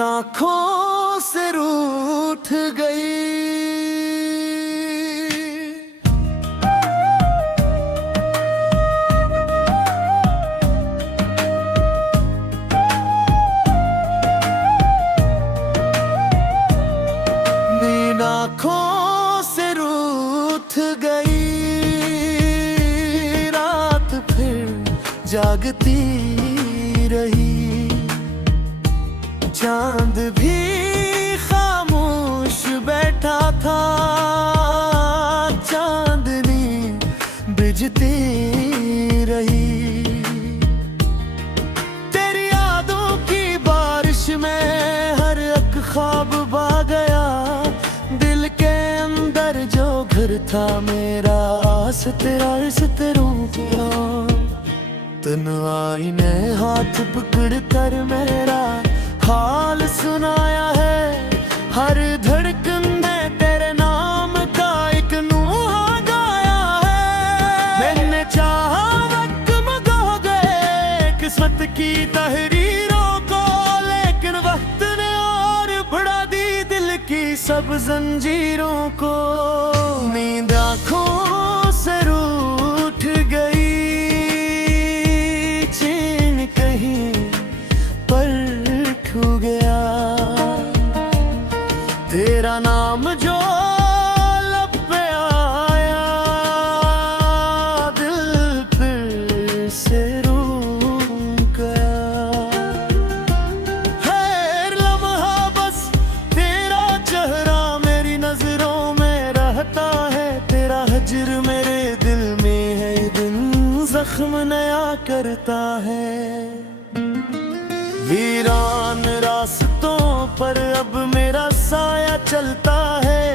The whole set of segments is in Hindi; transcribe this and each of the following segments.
आँखों से रूठ गई। नींद आँखों से रूठ गई, रात फिर जागती रही। चांद भी खामोश बैठा था, चांदनी बुझती रही। तेरी यादों की बारिश में हर एक ख्वाब बह गया। दिल के अंदर जो घर था मेरा, आस तेरा रिश्ते रूप गया। तन्हाई ने हाथ पकड़ कर मेरा हाल सुनाया है। हर धड़कन में तेरे नाम का एक नूहा गाया है। मैंने चाहा वक्त मगो गए किस्मत की तहरीरों को, लेकिन वक्त ने और बढ़ा दी दिल की सब जंजीरों को। नींद आँखों से रूठ गई, चैन कहीं पर खो गया। तेरा नाम जो लब पे आया, दिल फिर से रूठ गया। हर लम्हा बस तेरा चेहरा मेरी नजरों में रहता है। तेरा हजर मेरे दिल में है, दिन जख्म नया करता है। वीरान रास्तों पर अब मेरा साया चलता है।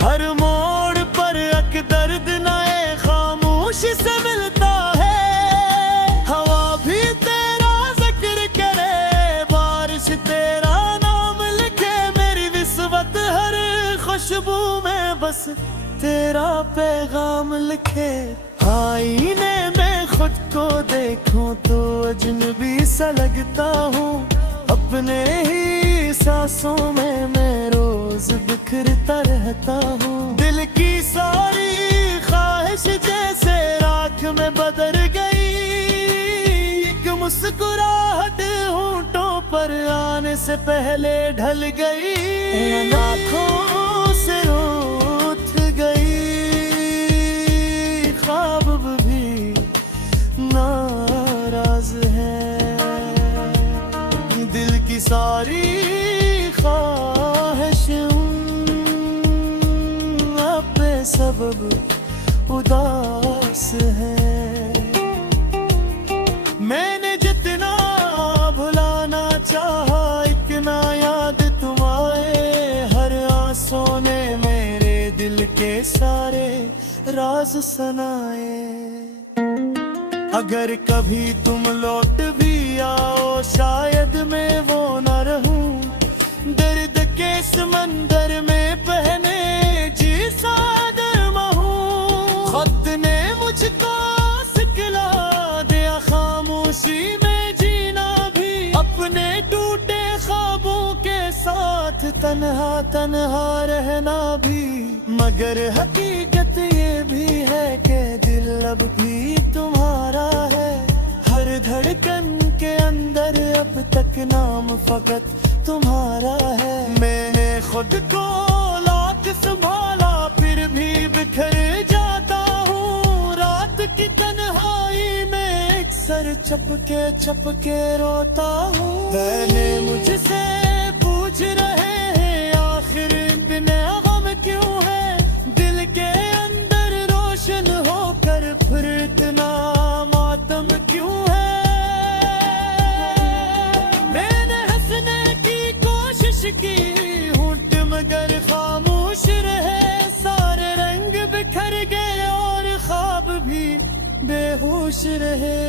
हर मोड़ पर एक दर्द नए खामोशी से मिलता है। हवा भी तेरा जिक्र करे, बारिश तेरा नाम लिखे। मेरी विस्वत हर खुशबू में बस तेरा पैगाम लिखे। आईने में खुद को देखूं तो अजनबी सा लगता हूँ। अपने ही सांसों में मैं रोज बिखरता रहता हूँ। दिल की सारी ख्वाहिश जैसे राख में बदल गई। एक मुस्कुराहट होंठों पर आने से पहले ढल गई। आँखों से रूठ गई, ख्वाब भी नाराज है। दिल की सारी ख्वाहिश अब सबब उदास है। मैंने जितना भुलाना चाहा, एक ना याद तुम आए। हर आंसू ने मेरे दिल के सारे राज सुनाए। अगर कभी तुम लौट भी आओ, शायद मैं वो न रहूं। दर्द के समंदर में बहने जी सादर महूं। खुद ने मुझको सिखला दिया खामोशी में जीना भी। अपने टूटे ख्वाबों के साथ तन्हा तन्हा रहना भी। मगर हकीकत ये भी है कि दिल अब भी तुम्हारा है। हर धड़कन के अंदर अब तक नाम फकत तुम्हारा है। मैंने खुद को लाख संभाला, फिर भी बिखर जाता हूँ। रात की तन्हाई में अक्सर चपके रोता हूँ। मैंने मुझसे पूछ रहे हैं, आखिर बिन गम क्यों है। दिल के अंदर रोशन होकर फिर इतना मातम क्यों है। मैंने हंसने की कोशिश की, होंठ मगर खामोश रहे। सारे रंग बिखर गए और ख्वाब भी बेहोश रहे।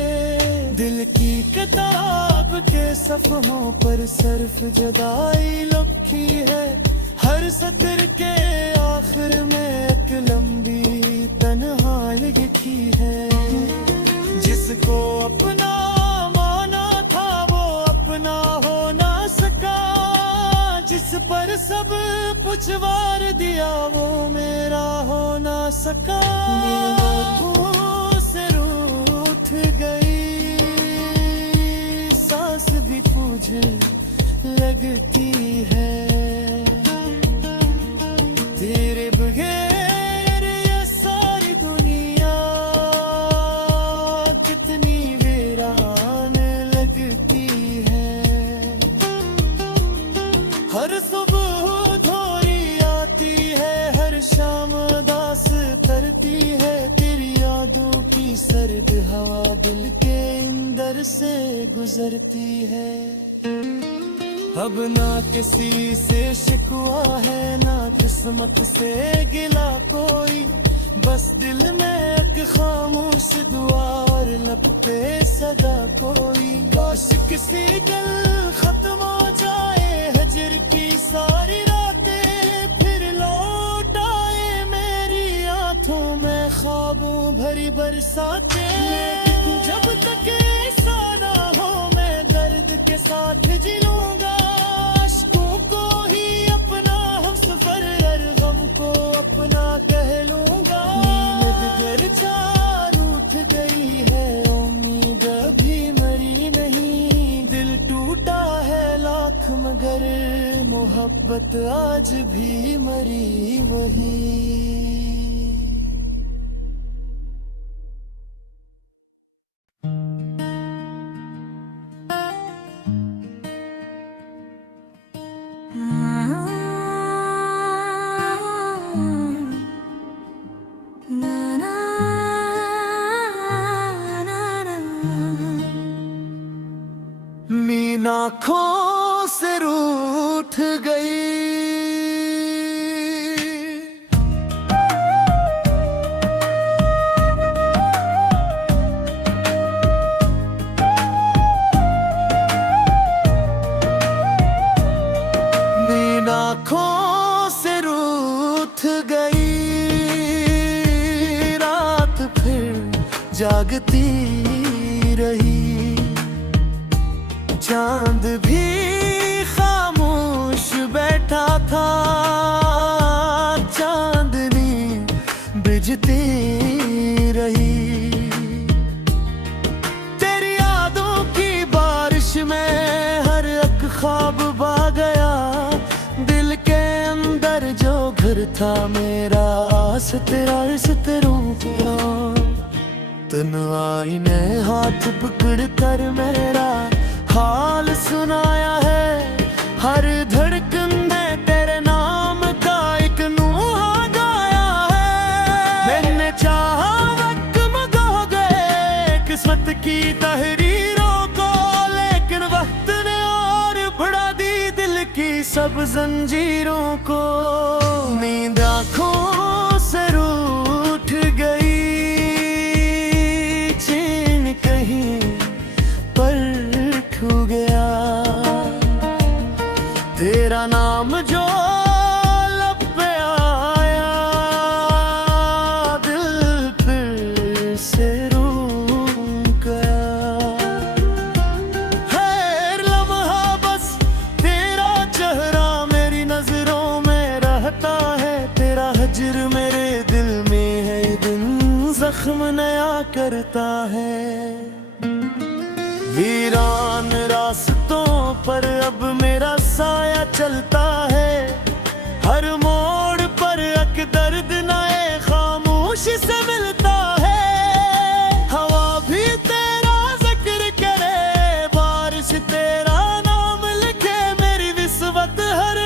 दिल की किताब के सफ़हों पर सिर्फ जुदाई लिखी है। हर सत्र के आखिर में एक लंबी तन्हाई लिखी है। जिसको अपना माना था वो अपना हो ना सका। सब कुछ वार दिया वो मेरा हो ना सका। आँखों से रूठ गई, सांस भी मुझे लगती है। तेरे बगैर ये सारी दुनिया कितनी वीरान लगती है। हर सुबह धोरी आती है, हर शाम दास करती है। तेरी यादों की सर्द हवा दिल के अंदर से गुजरती है। अब ना किसी से शिकवा है, ना किस्मत से गिला कोई। बस दिल में एक खामोश दुआ और लब पे सदा कोई। काश किसी कल खत्म हो जाए हजर की सारी रातें, फिर लौट आए मेरी आंखों में ख्वाबों भरी बरसातें। लेकिन जब तक ऐसा ना हो मैं दर्द के साथ जी लूंगा। अश्कों को ही अपना हमसफर और गम को अपना कह लूंगा। नींद घर चार उठ गई है, उम्मीद अभी मरी नहीं। दिल टूटा है लाख मगर मोहब्बत आज भी मरी वही। नींद आँखों से रूठ गई, नींद आँखों से रूठ गई। रात फिर जागती रही, चांद भी खामोश बैठा था। चांदनी बुझती रही, तेरी यादों की बारिश में हर एक ख्वाब बह गया। दिल के अंदर जो घर था मेरा, आस तेरा तेरों का। तन्हाई ने हाथ पकड़ कर मेरा हाल सुनाया है। हर धड़कन में तेरे नाम का एक नूहा गाया है। मैंने चाहा वक्त मगो गए किस्मत की तहरीरों को, लेकिन वक्त ने और बढ़ा दी दिल की सब जंजीरों को। नींद आँखों से रूठ गई, चैन कहीं पर छू गया। तेरा नाम जो लब पे आया, दिल फिर से रूठ गया। हर लम्हा बस तेरा चेहरा मेरी नजरों में रहता है। तेरा हजर मेरे दिल में है, दिन जख्म नया करता है। वीरान रास्तों पर अब मेरा साया चलता है। हर मोड़ पर एक दर्द नए खामोशी से मिलता है। हवा भी तेरा जिक्र करे, बारिश तेरा नाम लिखे। मेरी विस्वत हर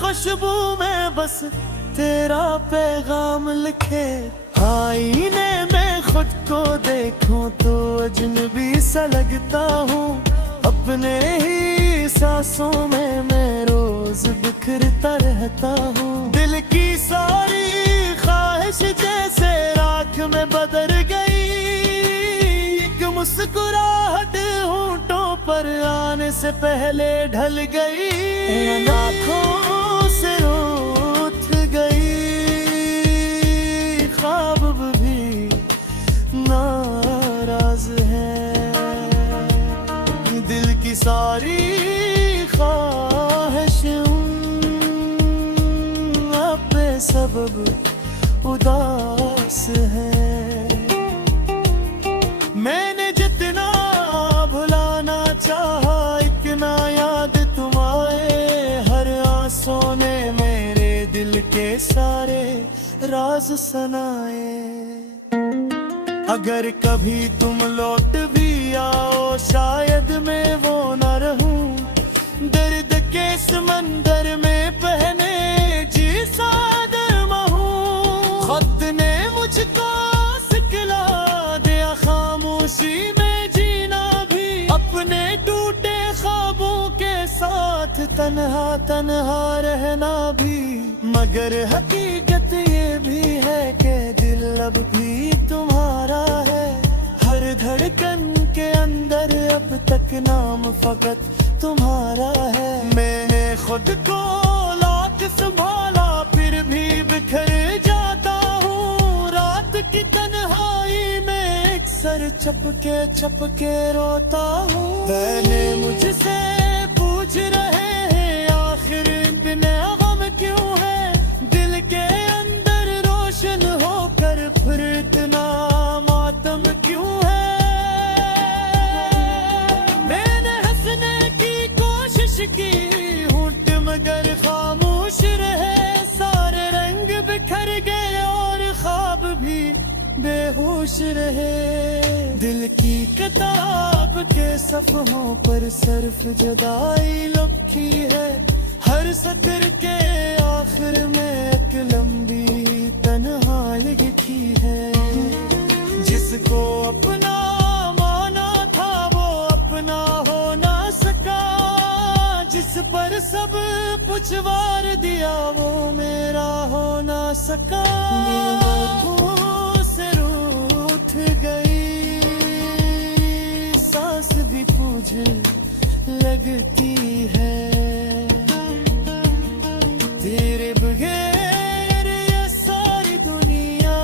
खुशबू में बस तेरा पैगाम लिखे। आईने में खुद को देखूं तो अजनबी सा लगता हूँ। अपने ही सांसों में मैं रोज बिखरता रहता हूँ। दिल की सारी ख्वाहिश जैसे राख में बदल गई। एक मुस्कुराहट होंठों पर आने से पहले ढल गई। आँखों से रूठ गई, ख्वाब भी नाराज है। दिल की सारी ख्वाहिश सबब उदास है। मैंने जितना भुलाना चाहा इतना याद तुम आए। हर आंसू ने मेरे दिल के सारे राज सुनाए। अगर कभी तुम लौट भी आओ शायद मैं वो न रहूं। दर्द के समंदर में बहने जी सादमा हूँ। खुद ने मुझको सिखला दिया खामोशी में जीना भी। अपने टूटे ख्वाबों के साथ तन्हा तन्हा रहना भी। मगर हकीकत ये भी है कि दिल अब भी तुम्हारा है। हर धड़कन के अंदर अब तक नाम फकत तुम्हारा है। मैंने खुद को लाख संभाला फिर भी बिखर जाता हूँ। रात की तन्हाई में अक्सर चपके रोता हूँ। मैंने मुझसे पूछ रहे हैं आखिर बिना गम क्यों है। दिल के अंदर रोशन होकर फिर इतना मातम क्यों है। मैंने हंसने की कोशिश की होंठ मगर खामोश रहे। सारे रंग बिखर गए और ख्वाब भी बेहोश रहे। दिल की किताब के सफ़हों पर सिर्फ जुदाई लिखी है। हर सत्र के आखिर में एक लंबी तन्हाई लिखी है। जिसको अपना माना था वो अपना हो ना सका। जिस पर सब कुछ वार दिया वो मेरा हो ना सका। आँखों से रूठ गई सांस भी मुझे लगती है। तेरे बगैर ये सारी दुनिया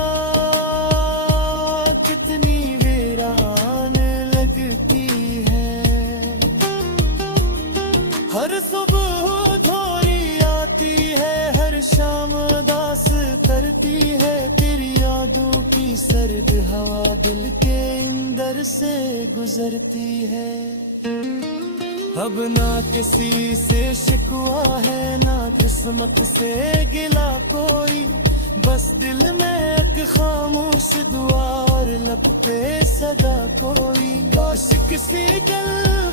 कितनी वीरान लगती है। हर सुबह धोरी आती है हर शाम उदास करती है। तेरी यादों की सर्द हवा दिल के अंदर से गुजरती है। अब ना किसी से शिकवा है ना किस्मत से गिला कोई। बस दिल में एक खामोश दुआ और लब पे सदा कोई। काश किसी कल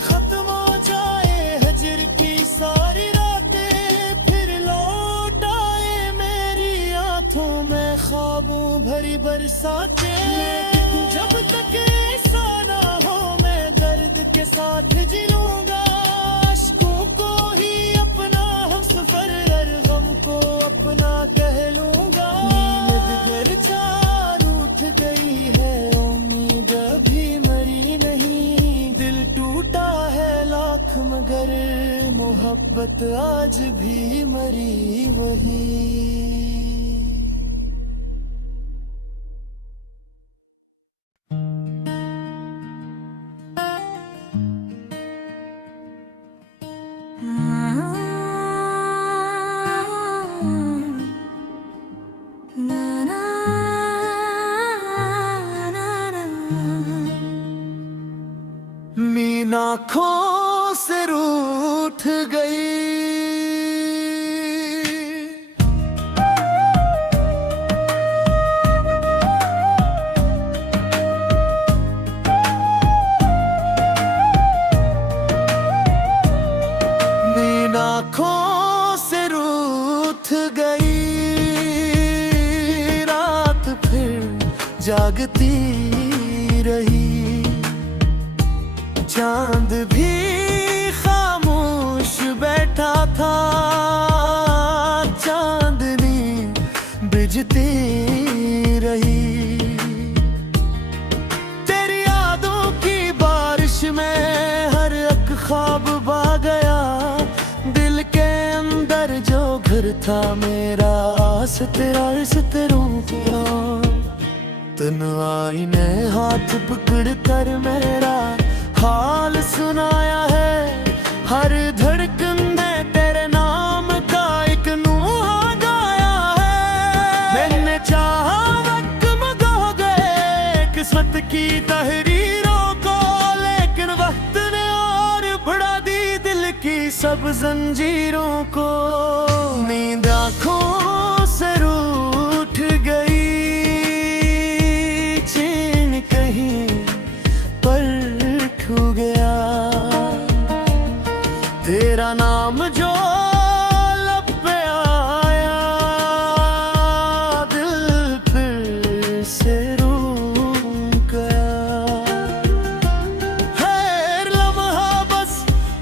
खत्म हो जाए हजर की सारी रातें। फिर लौट आए मेरी आंखों में ख्वाबों भरी बरसातें। जब तक ऐसा ना हो मैं दर्द के साथ जी लूंगा। अश्कों को ही अपना हमसफर और गम को अपना कह लूंगा। नींद घर चार उठ गई है उम्मीद अभी मरी नहीं। दिल टूटा है लाख मगर मोहब्बत आज भी मरी वही। मीन आँखों से रूठ गई मीन आँखों से रूठ गई। रात फिर जागती रही। चांद भी खामोश बैठा था। चांदनी बिजती रही। तेरी यादों की बारिश में हर एक ख्वाब बह गया। दिल के अंदर जो घर था मेरा आस तेरा इस तेरों का। तन्हाई ने हाथ पकड़ कर मेरा हाल सुनाया है। हर धड़कन में तेरे नाम का एक नूहा गाया है। सब जंजीरों को। नींद आँखों से रूठ गई, चैन कहीं पर खो गया। तेरा नाम जो लब पे आया, दिल फिर से रूठ गया। है लम्हा बस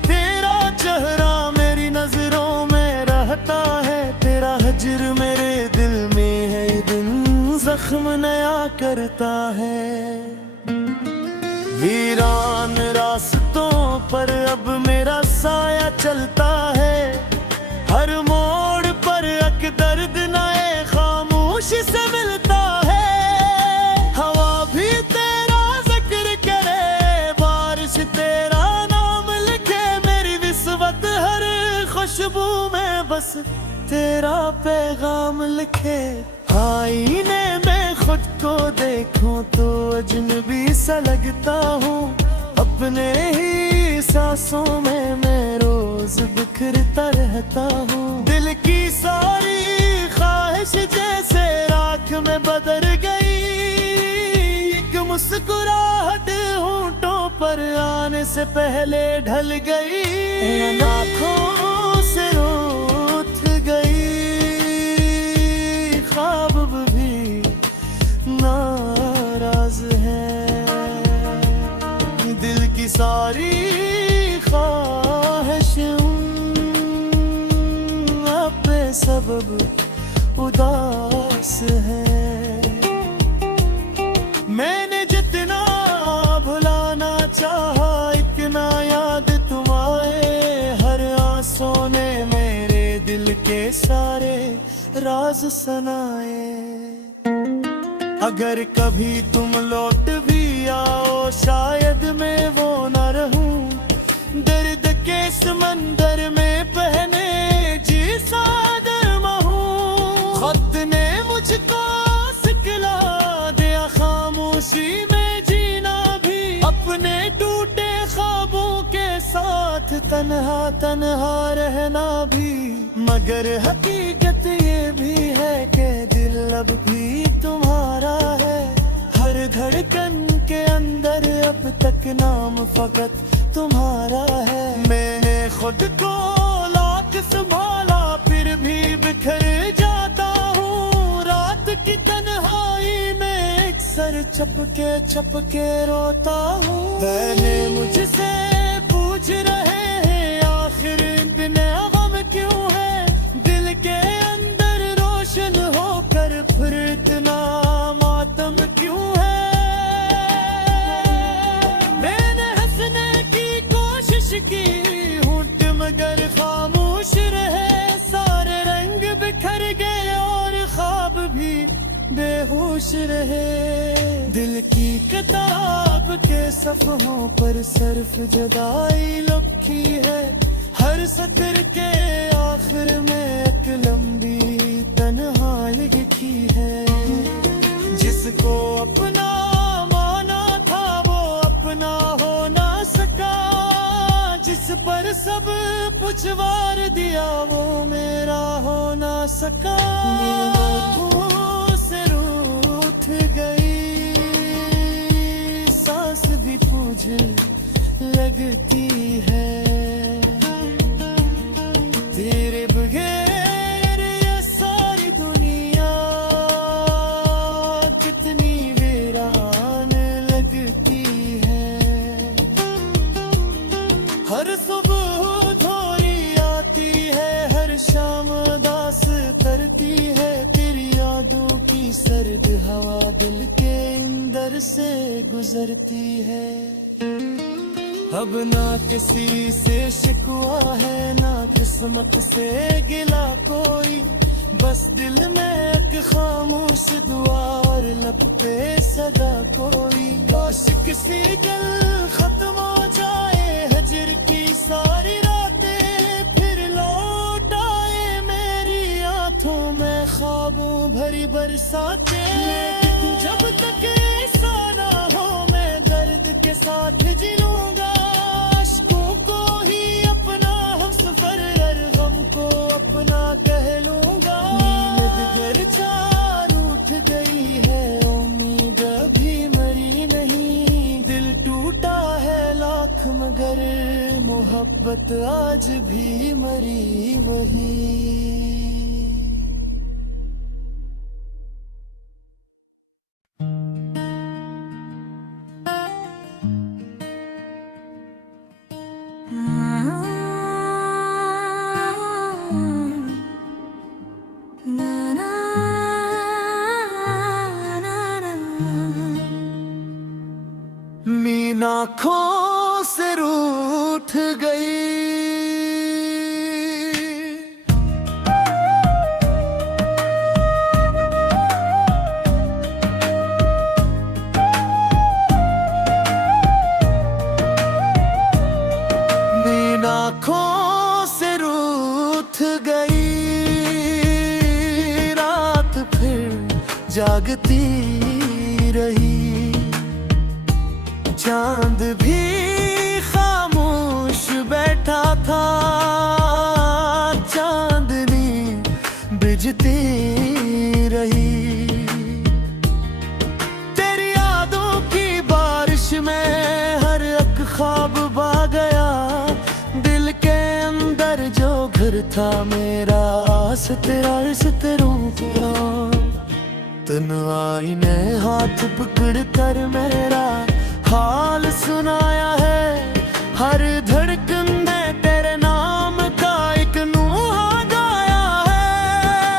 तेरा चेहरा मेरी नजरों में रहता है। तेरा हजर मेरे दिल में है, ये दिन जख्म नया करता है। वीरान रास्तों पर अब मेरा साया चलता है। हर मोड़ पर एक दर्द नए खामोशी से मिलता है। हवा भी तेरा जिक्र करे, बारिश तेरा नाम लिखे। मेरी विस्वत हर खुशबू में बस तेरा पैगाम लिखे। आईने में खुद को देखूं तो अजनबी सा लगता हूँ। अपने ही सांसों में मैं रोज बिखरता रहता हूँ। दिल की सारी ख्वाहिश जैसे राख में बदल गई। एक मुस्कुराहट होंठों पर आने से पहले ढल गई। आँखों से रूठ गई, ख्वाब भी नाराज है। दिल की सारी ख्वाहिश अब सबब उदास है। मैंने जितना भुलाना चाहा, इतना याद तुम आए। हर आंसू ने मेरे दिल के सारे राज सुनाए। अगर कभी तुम लौट भी आओ, शायद मैं वो न रहूं। दर्द के समंदर में बहने जी सादमा हूँ। खत ने मुझको सिखला दिया खामोशी में जीना भी। अपने टूटे ख्वाबों के साथ तन्हा तन्हा रहना भी। मगर हकीकत ये भी है कि दिल अब भी तुम्हारा है। हर धड़कन के अंदर अब तक नाम फकत तुम्हारा है। मैंने खुद को लाख संभाला फिर भी बिखर जाता हूँ। रात की तन्हाई में अक्सर चपके रोता हूँ। मैंने मुझसे पूछ रहे हैं आखिर दिन गम क्यों है। दिल के अंदर रोशन होकर फिर इतना मातम क्यों है। मैंने हंसने की कोशिश की होंठ मगर खामोश रहे। सारे रंग बिखर गए और ख्वाब भी बेहोश रहे। दिल की किताब के सफ़हों पर सिर्फ जुदाई लिखी है। हर सत्र के आखिर में एक लंबी तन्हाई लिखी है। जिसको अपना माना था वो अपना हो ना सका। जिस पर सब कुछ वार दिया वो मेरा हो ना सका। आँखों से रूठ गई, सांस भी पूछ लगती है। तेरे बगैर ये सारी दुनिया कितनी वीरान लगती है। हर सुबह थोड़ी आती है, हर शाम उदास करती है। तेरी यादों की सर्द हवा दिल के अंदर से गुजरती है। अब ना किसी से शिकवा है, ना किस्मत से गिला कोई। बस दिल में एक खामोश दुआ और लब पे सदा कोई। काश किसी कल खत्म हो जाए हजर की सारी रातें। फिर लौट आए मेरी आंखों में ख्वाबों भरी बरसातें। लेकिन जब तक ऐसा ना हो मैं दर्द के साथ जी लूंगा। अश्कों को ही अपना हमसफर मोहब्बत आज भी मरी वही। मीन आँखों से रूठ गई, मीन आँखों से रूठ गई, रात फिर जागती रही। चांद भी खामोश बैठा था, चांदनी बिजती रही। तेरी यादों की बारिश में हर एक ख्वाब बह गया। दिल के अंदर जो घर था मेरा, आस तेरा रिश्ते रूप तन्हाई ने हाथ पकड़ कर मेरा हाल सुनाया है। हर धड़कन में तेरे नाम का एक नूहा गाया है।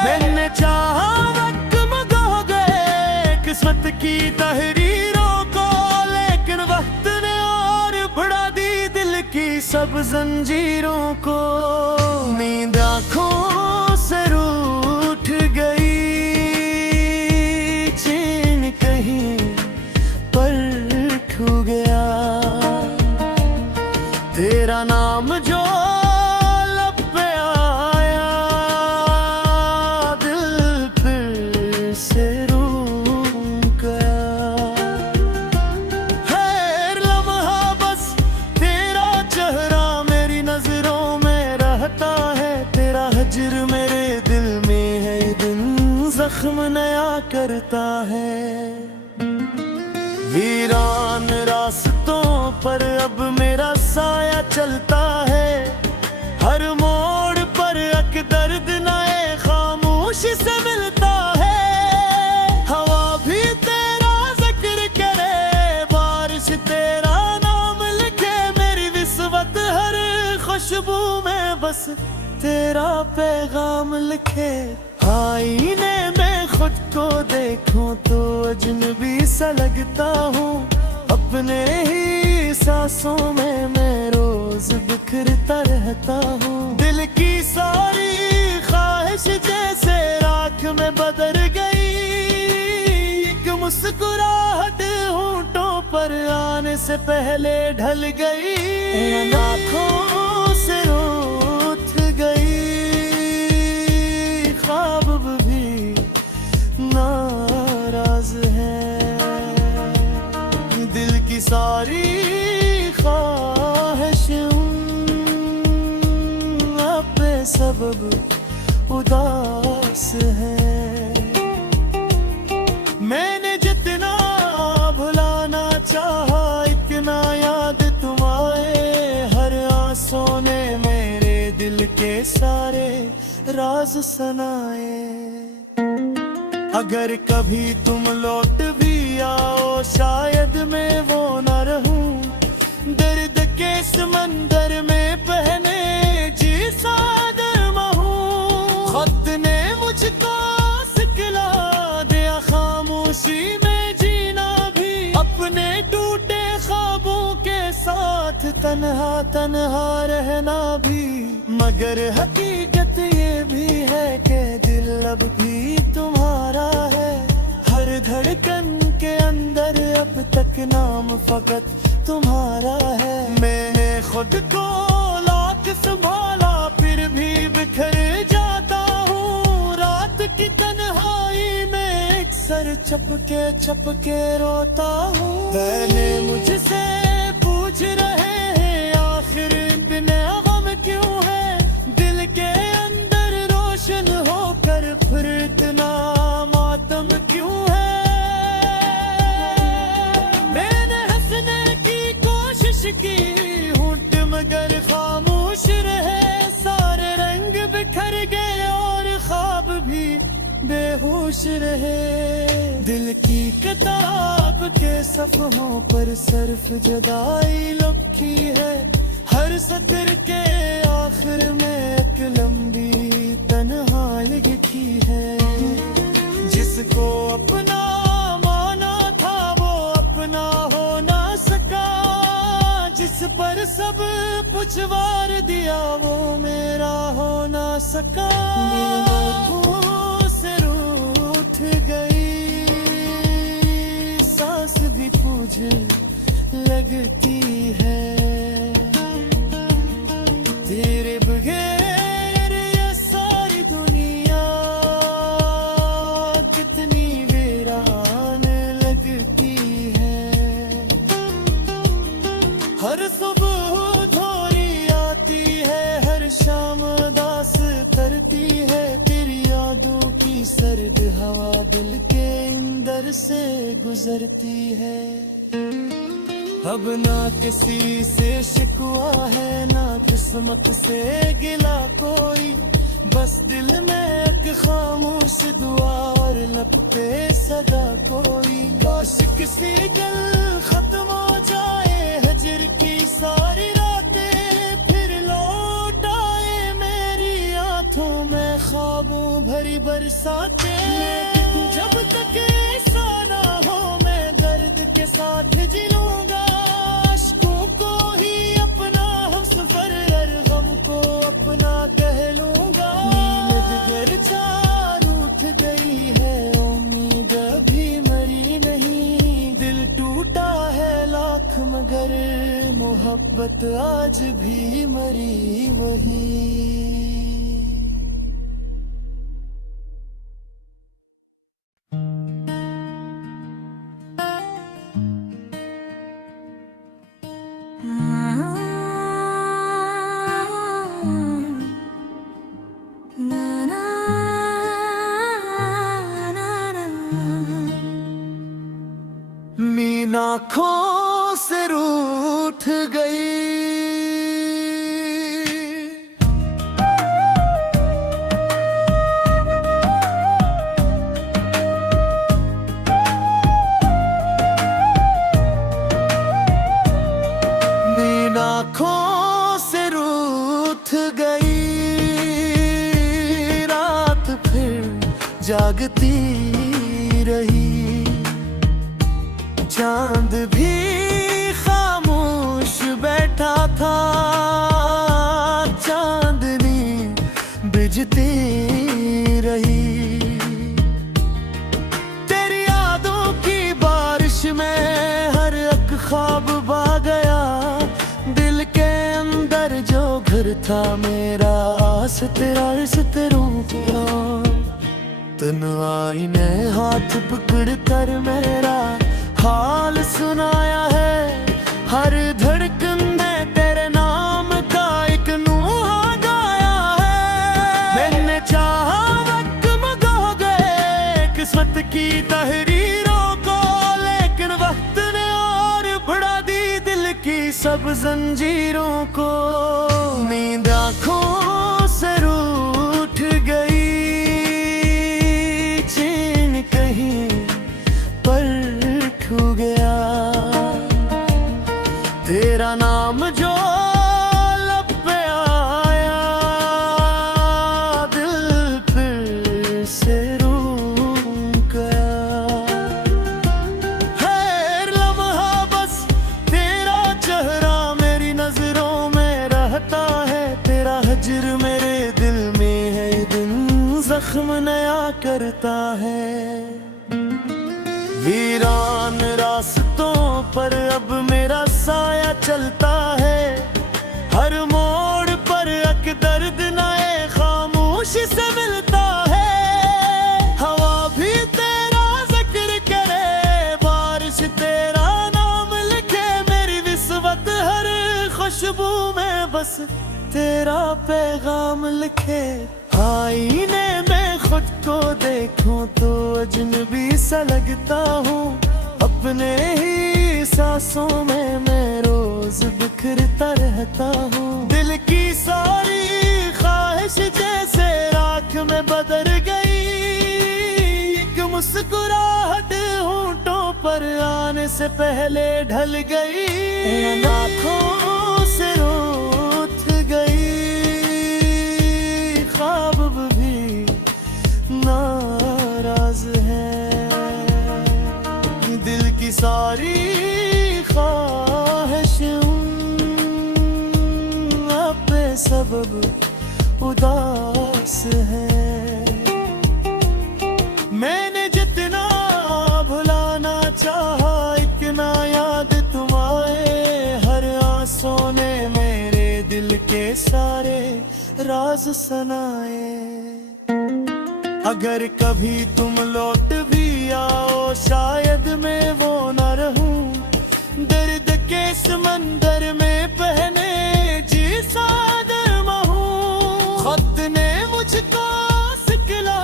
मैंने चाहा वक्त मगो गए किस्मत की तहरीरों को, लेकिन वक्त ने और बढ़ा दी दिल की सब जंजीरों को। नींद आँखों से रूठ गई, चैन कहीं पर खो गया। तेरा नाम जो लब पे आया, दिल फिर से रुक गया। हर लम्हा बस तेरा चेहरा मेरी नजरों में रहता है। तेरा हजर मेरे दिल में है, दिन जख्म नया करता है। वीरान रास्तों पर अब मेरा साया चलता है। हर मोड़ पर एक दर्द नए खामोशी से मिलता है। हवा भी तेरा जिक्र करे, बारिश तेरा नाम लिखे। मेरी विस्वत हर खुशबू में बस तेरा पैगाम लिखे। आईने में खुद को देखूं तो अजनबी सा लगता हूँ। अपने ही सांसों में मैं रोज बिखरता रहता हूँ। दिल की सारी ख्वाहिश जैसे राख में बदल गई। एक मुस्कुराहट होंठों पर आने से पहले ढल गई। आँखों से रूठ गई, ख्वाब भी नाराज है। दिल की सारी ख्वाहिश अपने सबब उदास है। मैंने जितना भुलाना चाहा, इतना याद तुम आए। हर आंसू ने मेरे दिल के सारे राज सुनाए। अगर कभी तुम लौट भी आओ, शायद मैं वो न रहूं। दर्द के समंदर में बहने जी सादमा हूँ। खुद ने मुझको सिखला दिया खामोशी में जीना भी। अपने टूटे ख्वाबों के साथ तन्हा तन्हा रहना भी। मगर हकीकत ये भी है कि दिल अब भी तुम्हारा है। हर धड़कन के अंदर अब तक नाम फकत तुम्हारा है। मैंने खुद को लाख संभाला फिर भी बिखर जाता हूँ। रात की तन्हाई में अक्सर चपके रोता हूँ। मैंने मुझसे पूछ रहे हैं आखिर बिन गम क्यों है। दिल के अंदर रोशन होकर फिर इतना मातम क्यों है। मैंने हंसने की कोशिश की होंठ मगर रहे। दिल की किताब के सफ़हों पर सिर्फ जुदाई लिखी है। हर सत्र के आखिर में एक लंबी तन्हाई लिखी है। जिसको अपना माना था वो अपना हो ना सका, जिस पर सब कुछ वार दिया वो मेरा हो ना सका। आँखों से रूठ गई, सांस भी पूछ लगती है। तेरे बगैर ये सारी दुनिया कितनी वीरान लगती है। हर सुबह धोरी आती है, हर शाम उदास करती है। तेरी यादों की सर्द हवा दिल के अंदर से गुजरती है। अब ना किसी से शिकवा है, ना किस्मत से गिला कोई। बस दिल में एक खामोश दुआ और लब पे सदा कोई। काश किसी कल खत्म हो जाए हजर की सारी रातें, फिर लौट आए मेरी आंखों में ख्वाबों भरी बरसातें। लेकिन जब तक ऐसा ना हो मैं दर्द के साथ जी लूंगा। अपना कह लूंगा। नींद घर चार उठ गई है, उम्मीद अभी मरी नहीं। दिल टूटा है लाख मगर मोहब्बत आज भी मरी वही। नींद आँखों से रूठ गई, नींद आँखों से रूठ गई। रात फिर जागती रही, चांद भी खामोश बैठा था। चांदनी बिजती रही, तेरी यादों की बारिश में हर एक ख्वाब बह गया। दिल के अंदर जो घर था मेरा, आस तेरा रिश्ते रूप गया। तन्हाई ने हाथ पकड़ कर मेरा हाल सुनाया है। हर धड़कन में तेरे नाम का एक नूहा गाया है। मैंने चाहा वक्त मगो गए किस्मत की तहरीरों को, लेकिन वक्त ने और बढ़ा दी दिल की सब जंजीरों को। नींद आँखों से रूठ गई, चैन कहीं पर छू गया। तेरा नाम जो लब पे आया, दिल फिर से रुक गया। हर लम्हा बस तेरा चेहरा मेरी नजरों में रहता है। तेरा हजर मेरे दिल में है, दिन जख्म नया करता है। वीरान रास्तों पर अब मेरा साया चलता है। हर मोड़ पर एक दर्द नए खामोशी से मिलता है। हवा भी तेरा जिक्र करे, बारिश तेरा नाम लिखे। मेरी विस्वत हर खुशबू में बस तेरा पैगाम लिखे। आईने में खुद को देखूं तो अजनबी सा लगता हूँ। अपने ही सांसों में मैं रोज बिखरता रहता हूँ। दिल की सारी ख्वाहिश जैसे राख में बदल गई। एक से पहले ढल गई, आँखों से रूठ गई, ख्वाब भी नाराज है, दिल की सारी ख्वाहिश अपने सबब उदास है। मैंने जितना भुलाना चाहा इतना याद तुम आए, हर आंसू ने मेरे दिल के सारे राज सुनाए। अगर कभी तुम लौट भी आओ शायद मैं वो न रहूं, दर्द के समंदर में बहने जी सादमा हूँ। खुद ने मुझको सिखला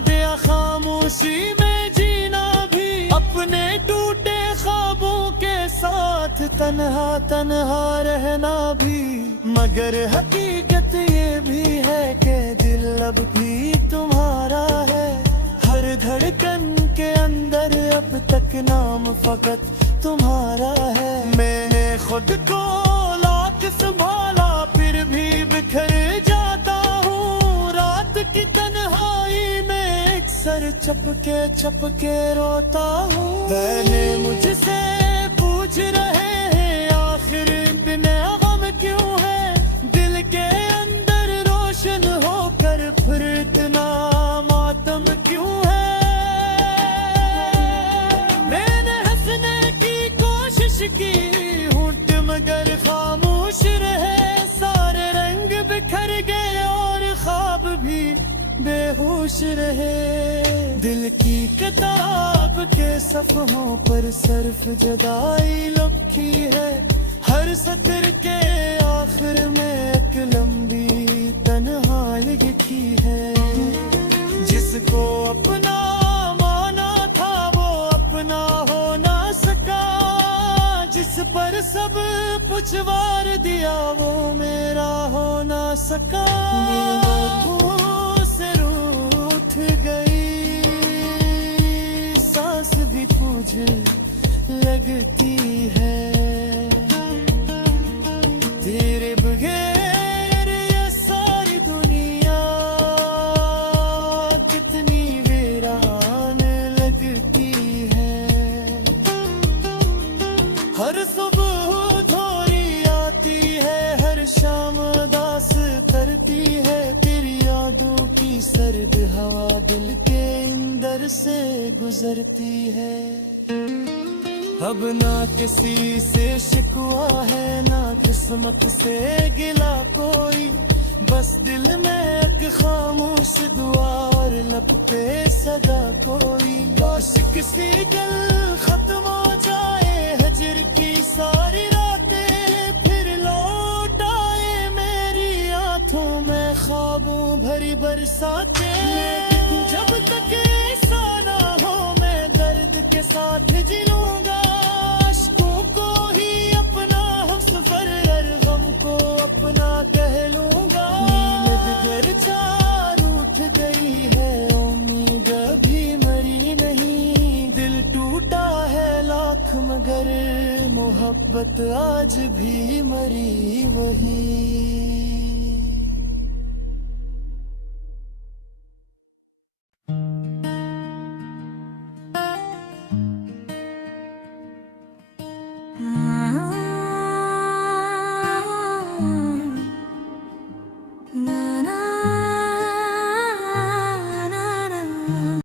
दिया खामोशी में जीना भी, अपने टूटे ख्वाबों के साथ तन्हा तन्हा रहना भी। मगर हकीकत ये भी है कि दिल अब भी तुम्हारा है, हर धड़कन के अंदर अब तक नाम फकत तुम्हारा है। मैंने खुद को लाख संभाला फिर भी बिखर जाता हूँ, रात की तन्हाई में अक्सर चपके रोता हूँ। पहले मुझसे पूछ रहे हैं आखिर बिना गम क्यों है, दिल के अंदर रोशन होकर फिर इतना मातम क्यों है। मैंने हंसने की कोशिश की होंठ मगर खामोश रहे, सारे रंग बिखर गए और ख्वाब भी बेहोश रहे। दिल की किताब के सफ़हों पर सिर्फ जुदाई लिखी है, हर सतर के आखिर में एक लंबी तन्हाई लिखी है। जिसको अपना माना था वो अपना हो ना सका, जिस पर सब कुछ वार दिया वो मेरा हो ना सका। आँखों से रूठ गई, सांस भी पूछ लगती है, तेरे बगैर ये सारी दुनिया कितनी वीरान लगती है। हर सुबह धोरी आती है, हर शाम दास करती है, तेरी यादों की सर्द हवा दिल के अंदर से गुजरती है। अब ना किसी से शिकवा है ना किस्मत से गिला कोई, बस दिल में एक खामोश दुआ और लब पे सदा कोई। आशिक सी गल खत्म हो जाए हजर की सारी रातें, फिर लौट आए मेरी आंखों में ख्वाबों भरी बरसाते। जब तक ऐसा ना हो मैं दर्द के साथ जी लूंगा, अश्कों को ही अपना हमसफर और गम को अपना कह लूंगा। नींद घर चार उठ गई है, उम्मीद अभी मरी नहीं, दिल टूटा है लाख मगर मोहब्बत आज भी मरी वही।